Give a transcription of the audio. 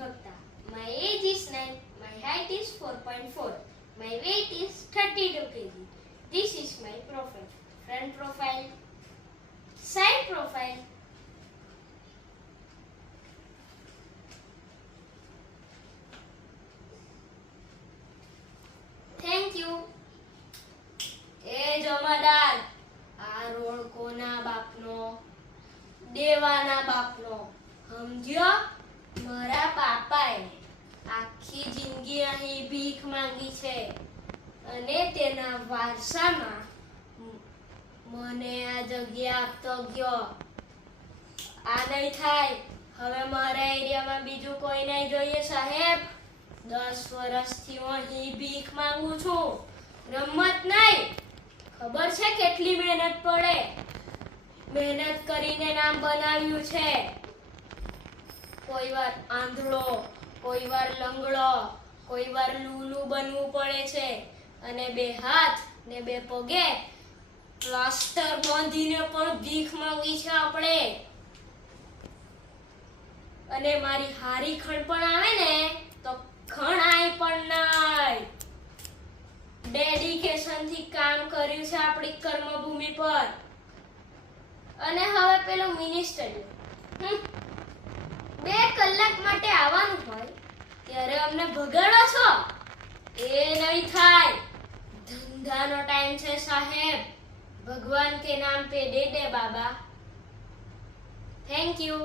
Bhakta. My age is 9. My height is 4.4. My weight is 32 kg. This is my profile. Front profile. Side profile. Thank you. એ જમાદાર, આ road કોના બાપનો? દેવાના બાપનો. સમજ્યો? મારા પાપાએ આખી જિંદગી અહીં ભીખ માંગી છે અને તેના વારસામાં મને આ જગ્યા આપતો ગયો. આ નહીં થાય. હવે મારા એરિયામાં બીજું કોઈ નહીં જોઈએ સાહેબ. 10 વર્ષથી હું અહીં ભીખ માંગુ છું. રમત નહીં. ખબર છે કેટલી મહેનત પડે? મહેનત કરીને નામ બનાવ્યું છે. કોઈ વાર આંધળો, કોઈ વાર લંગડો, કોઈ વાર લૂલું બનવું પડે છે અને 2 હાથ ને 2 પગે પ્લાસ્ટર બાંધીને પણ ભીખ માંગી છે આપણે. અને મારી હારી ખણ પણ આવે ને તો ખણાય પણ નહીં. ડેડિકેશન થી કામ કર્યું છે આપણી કર્મભૂમિ પર. અને હવે પેલો મિનિસ્ટર 2 કલાક માટે આવવાનું હોય ત્યારે અમને ભગાડો છો. એ નહીં થાય. ધંધાનો ટાઈમ છે સાહેબ. ભગવાન કે નામ pay they they Baba. Thank you.